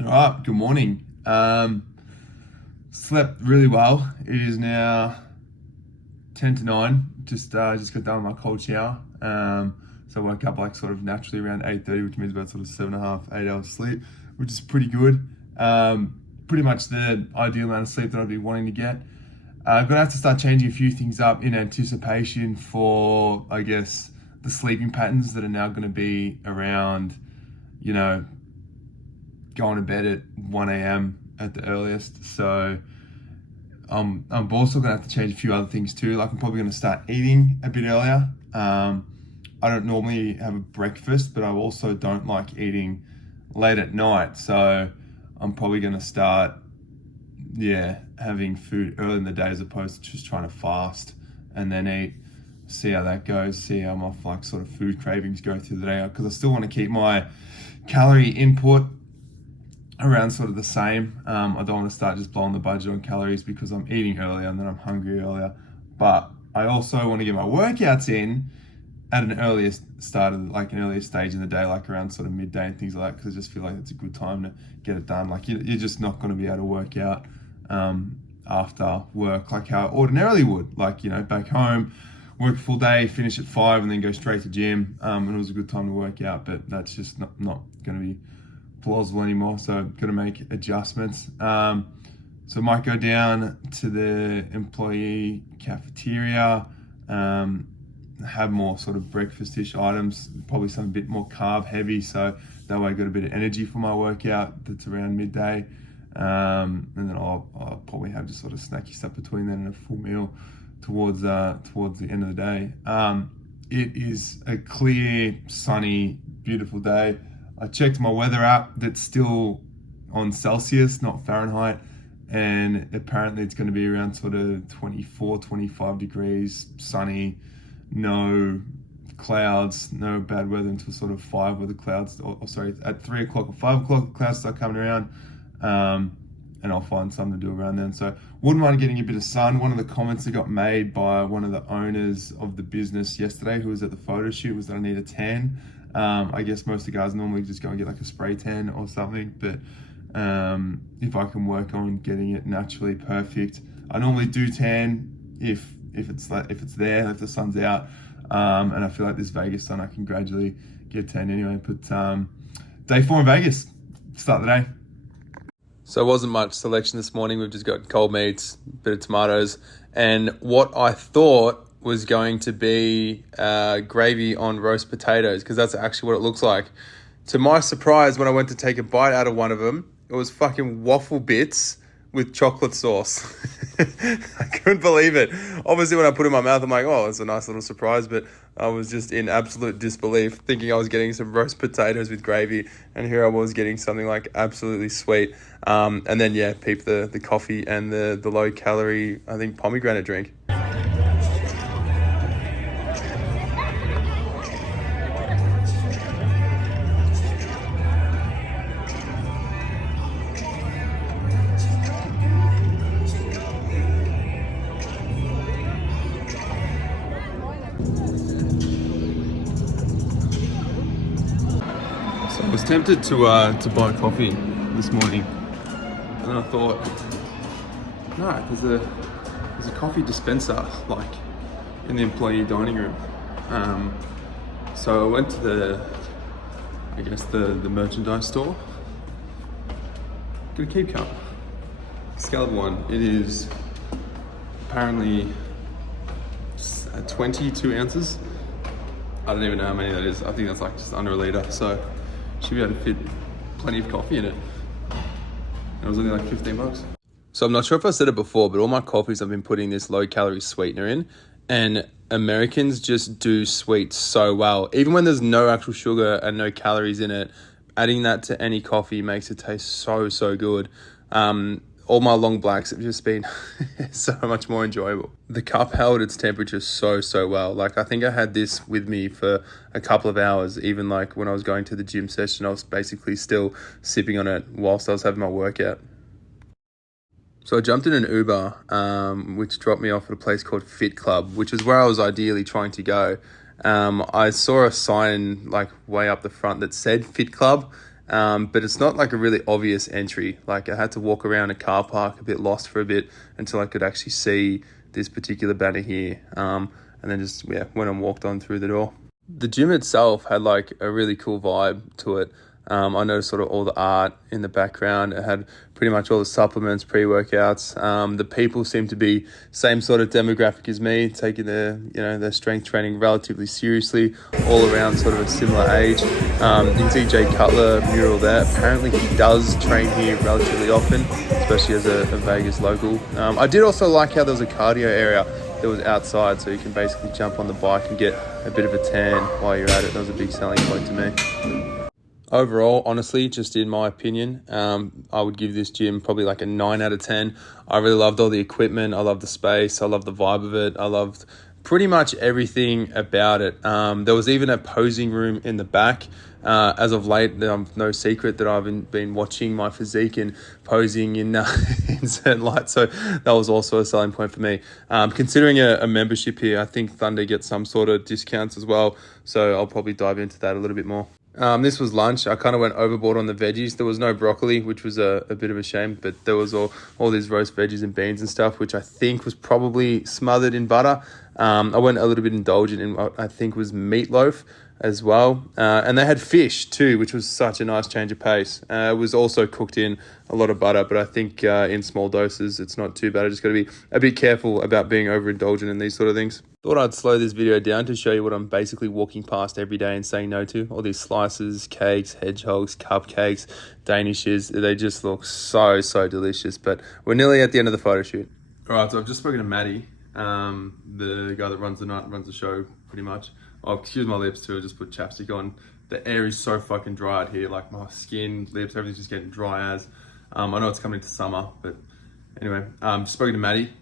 All right, good morning. Slept really well. It is now 10 to 9. Just got done with my cold shower. So I woke up like sort of naturally around 8:30, which means about sort of 7.5, 8 hours sleep, which is pretty good. Pretty much the ideal amount of sleep that I'd be wanting to get. I'm gonna have to start changing a few things up in anticipation for, I guess, the sleeping patterns that are now going to be around, you know, going to bed at 1 a.m. at the earliest. So I'm also going to have to change a few other things too. Like I'm probably going to start eating a bit earlier. I don't normally have a breakfast, but I also don't like eating late at night. So I'm probably going to start, having food early in the day as opposed to just trying to fast and then eat. See how that goes. See how my like sort of food cravings go through the day, because I still want to keep my calorie input around sort of the same. I don't want to start just blowing the budget on calories because I'm eating earlier and then I'm hungry earlier. But I also want to get my workouts in at an earlier start of like an earlier stage in the day, like around sort of midday and things like that, because I just feel like it's a good time to get it done. Like you're just not going to be able to work out after work like how I ordinarily would. Like, back home, work a full day, finish at 5 and then go straight to gym. And it was a good time to work out, but that's just not going to be plausible anymore, so got to make adjustments. So I might go down to the employee cafeteria, have more sort of breakfast-ish items, probably some a bit more carb heavy, so that way I got a bit of energy for my workout that's around midday. And then I'll probably have just sort of snacky stuff between then and a full meal towards the end of the day. It is a clear, sunny, beautiful day. I checked my weather app that's still on Celsius, not Fahrenheit, and apparently it's going to be around sort of 24, 25 degrees, sunny, no clouds, no bad weather until sort of 5 where the clouds, at 3 o'clock or 5 o'clock, the clouds start coming around, and I'll find something to do around then. So wouldn't mind getting a bit of sun. One of the comments that got made by one of the owners of the business yesterday who was at the photo shoot was that I need a tan. I guess most of the guys normally just go and get like a spray tan or something, but if I can work on getting it naturally perfect, I normally do tan if it's there, if the sun's out, and I feel like this Vegas sun I can gradually get tan anyway. But day 4 in Vegas, start the day. So it wasn't much selection this morning. We've just got cold meats, a bit of tomatoes, and what I thought was going to be gravy on roast potatoes, because that's actually what it looks like. To my surprise, when I went to take a bite out of one of them, it was fucking waffle bits with chocolate sauce. I couldn't believe it. Obviously, when I put it in my mouth, I'm like, oh, it's a nice little surprise, but I was just in absolute disbelief, thinking I was getting some roast potatoes with gravy, and here I was getting something like absolutely sweet. And then, peep the coffee and the low-calorie, I think, pomegranate drink. So I was tempted to buy coffee this morning, and I thought, no, there's a coffee dispenser like in the employee dining room. So I went to the merchandise store. Got a keep cup. Scale of 1. It is apparently 22 ounces. I don't even know how many that is. I think that's like just under a litre. So should be able to fit plenty of coffee in it. And it was only like $15. So I'm not sure if I said it before, but all my coffees I've been putting this low calorie sweetener in, and Americans just do sweets so well. Even when there's no actual sugar and no calories in it, adding that to any coffee makes it taste so good. All my long blacks have just been so much more enjoyable. The cup held its temperature so well. Like, I think I had this with me for a couple of hours. Even like when I was going to the gym session, I was basically still sipping on it whilst I was having my workout. So I jumped in an Uber, which dropped me off at a place called Fit Club, which is where I was ideally trying to go. I saw a sign like way up the front that said Fit Club, but it's not like a really obvious entry. Like I had to walk around a car park a bit lost for a bit until I could actually see this particular banner here. And then just, went and walked on through the door. The gym itself had like a really cool vibe to it. I noticed sort of all the art in the background. It had pretty much all the supplements, pre-workouts. The people seemed to be same sort of demographic as me, taking their strength training relatively seriously, all around sort of a similar age. You can see Jay Cutler mural there. Apparently he does train here relatively often, especially as a Vegas local. I did also like how there was a cardio area that was outside, so you can basically jump on the bike and get a bit of a tan while you're at it. That was a big selling point to me. Overall, honestly, just in my opinion, I would give this gym probably like a 9 out of 10. I really loved all the equipment. I loved the space. I loved the vibe of it. I loved pretty much everything about it. There was even a posing room in the back. As of late, no secret that I've been watching my physique and posing in in certain lights. So that was also a selling point for me. Considering a membership here, I think Thunder gets some sort of discounts as well. So I'll probably dive into that a little bit more. This was lunch. I kind of went overboard on the veggies. There was no broccoli, which was a bit of a shame, but there was all these roast veggies and beans and stuff, which I think was probably smothered in butter. I went a little bit indulgent in what I think was meatloaf as well. And they had fish too, which was such a nice change of pace. It was also cooked in a lot of butter, but I think in small doses, it's not too bad. I just got to be a bit careful about being overindulgent in these sort of things. Thought I'd slow this video down to show you what I'm basically walking past every day and saying no to. All these slices, cakes, hedgehogs, cupcakes, danishes. They just look so delicious. But we're nearly at the end of the photo shoot. All right, so I've just spoken to Maddie, the guy that runs the show pretty much. Oh, excuse my lips too, I just put chapstick on. The air is so fucking dry out here. Like my skin, lips, everything's just getting dry as. I know it's coming into summer, but anyway, just spoken to Maddie.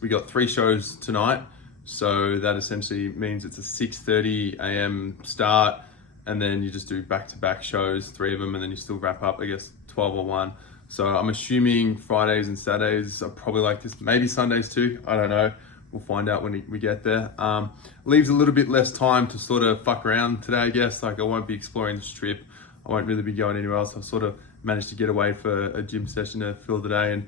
We got 3 shows tonight. So that essentially means it's a 6:30 a.m. start, and then you just do back-to-back shows, 3 of them, and then you still wrap up, I guess, 12 or 1. So I'm assuming Fridays and Saturdays are probably like this, maybe Sundays too. I don't know. We'll find out when we get there. Leaves a little bit less time to sort of fuck around today, I guess. Like I won't be exploring the strip. I won't really be going anywhere else. I've sort of managed to get away for a gym session to fill the day. And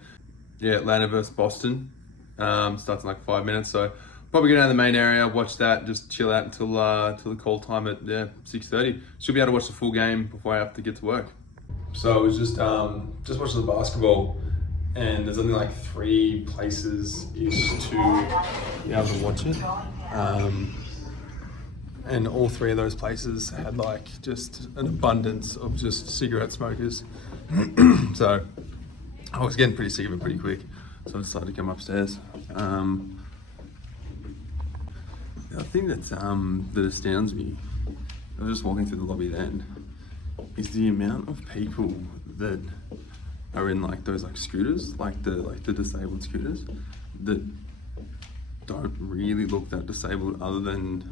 yeah, Atlanta versus Boston starts in like 5 minutes. So probably go down to the main area, watch that, just chill out until the call time at 6:30. Should be able to watch the full game before I have to get to work. So I was just watching the basketball, and there's only like 3 places ish to be able to watch it. And all 3 of those places had like just an abundance of just cigarette smokers. So I was getting pretty sick of it pretty quick. So I decided to come upstairs. The thing that astounds me, I was just walking through the lobby then, is the amount of people that are in like those like scooters, like the disabled scooters, that don't really look that disabled other than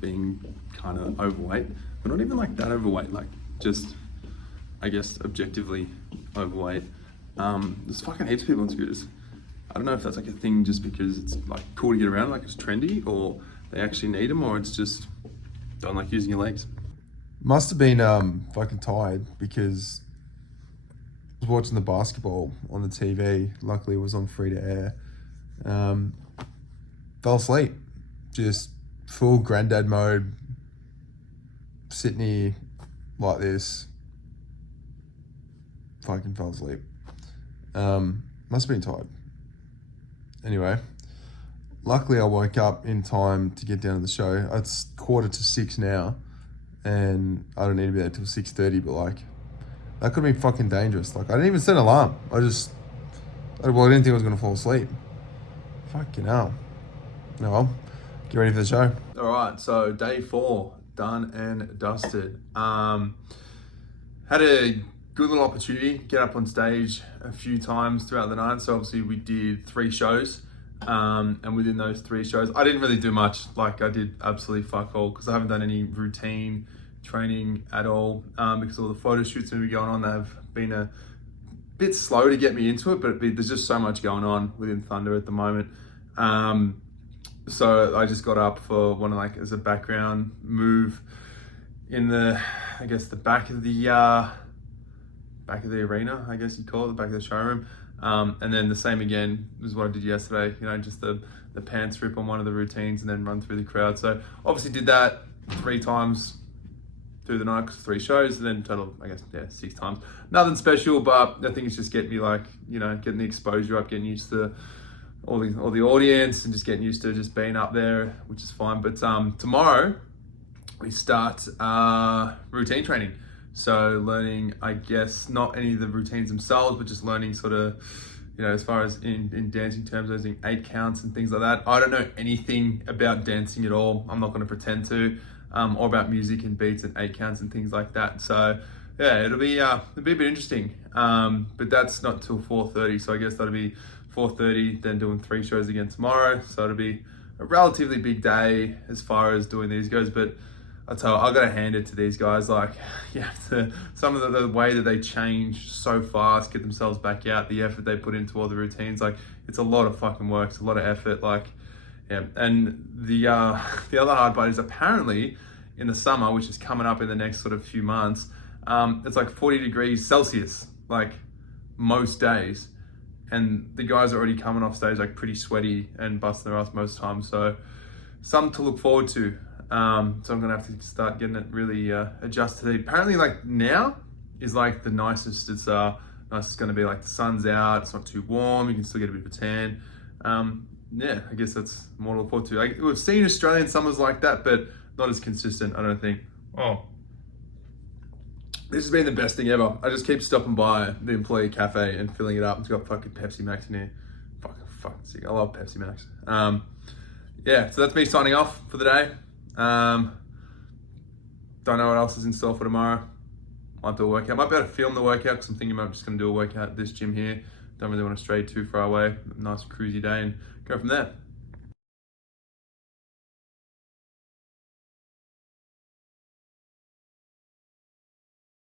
being kind of overweight, but not even like that overweight, like just, I guess, objectively overweight. There's fucking heaps of people on scooters. I don't know if that's like a thing just because it's like cool to get around, like it's trendy, or they actually need them, or it's just don't like using your legs. Must have been fucking tired because I was watching the basketball on the TV. Luckily it was on free to air. Fell asleep. Just full granddad mode. Sitting here like this. Fucking fell asleep. Must have been tired. Anyway, luckily I woke up in time to get down to the show. It's 5:45 now, and I don't need to be there till 6:30, but like, that could have been fucking dangerous. Like, I didn't even set an alarm. I didn't think I was gonna fall asleep. Fucking hell. No, well, get ready for the show. All right, so day 4, done and dusted. Had a good little opportunity, get up on stage a few times throughout the night. So obviously we did 3 shows, and within those 3 shows, I didn't really do much. Like I did absolutely fuck all because I haven't done any routine training at all, because all the photo shoots that have been going on, they've been a bit slow to get me into it, but there's just so much going on within Thunder at the moment. So I just got up for one of like as a background move in the I guess the back of the arena, I guess you'd call it, the back of the showroom. And then the same again was what I did yesterday, just the pants rip on one of the routines and then run through the crowd. So obviously did that 3 times through the night, 'cause 3 shows, and then total, I guess, 6 times. Nothing special, but I think it's just getting me getting the exposure up, getting used to all the audience and just getting used to just being up there, which is fine. But tomorrow we start routine training. So learning, I guess, not any of the routines themselves, but just learning sort of, as far as in dancing terms, using 8 counts and things like that. I don't know anything about dancing at all. I'm not going to pretend to, or about music and beats and 8 counts and things like that. So yeah, it'll be a bit interesting. But that's not till 4:30. So I guess that'll be 4:30, then doing 3 shows again tomorrow. So it'll be a relatively big day as far as doing these goes, but I tell you, I gotta hand it to these guys. Like, you have to, some of the way that they change so fast, get themselves back out, the effort they put into all the routines. Like, it's a lot of fucking work. It's a lot of effort. Like, yeah. And the other hard part is apparently in the summer, which is coming up in the next sort of few months, it's like 40 degrees Celsius, like most days. And the guys are already coming off stage like pretty sweaty and busting their ass most times. So something to look forward to. So I'm gonna have to start getting it really adjusted. Apparently, like now is like the nicest. It's nicest gonna be like the sun's out. It's not too warm. You can still get a bit of a tan. Yeah, I guess that's more to look forward to. Like, we've seen Australian summers like that, but not as consistent, I don't think. Oh, this has been the best thing ever. I just keep stopping by the employee cafe and filling it up. It's got fucking Pepsi Max in here. Fucking sick. I love Pepsi Max. Yeah, so that's me signing off for the day. Don't know what else is in store for tomorrow. Might do a workout. Might be able to film the workout because I'm thinking I'm just going to do a workout at this gym here. Don't really want to stray too far away. Nice cruisy day and go from there.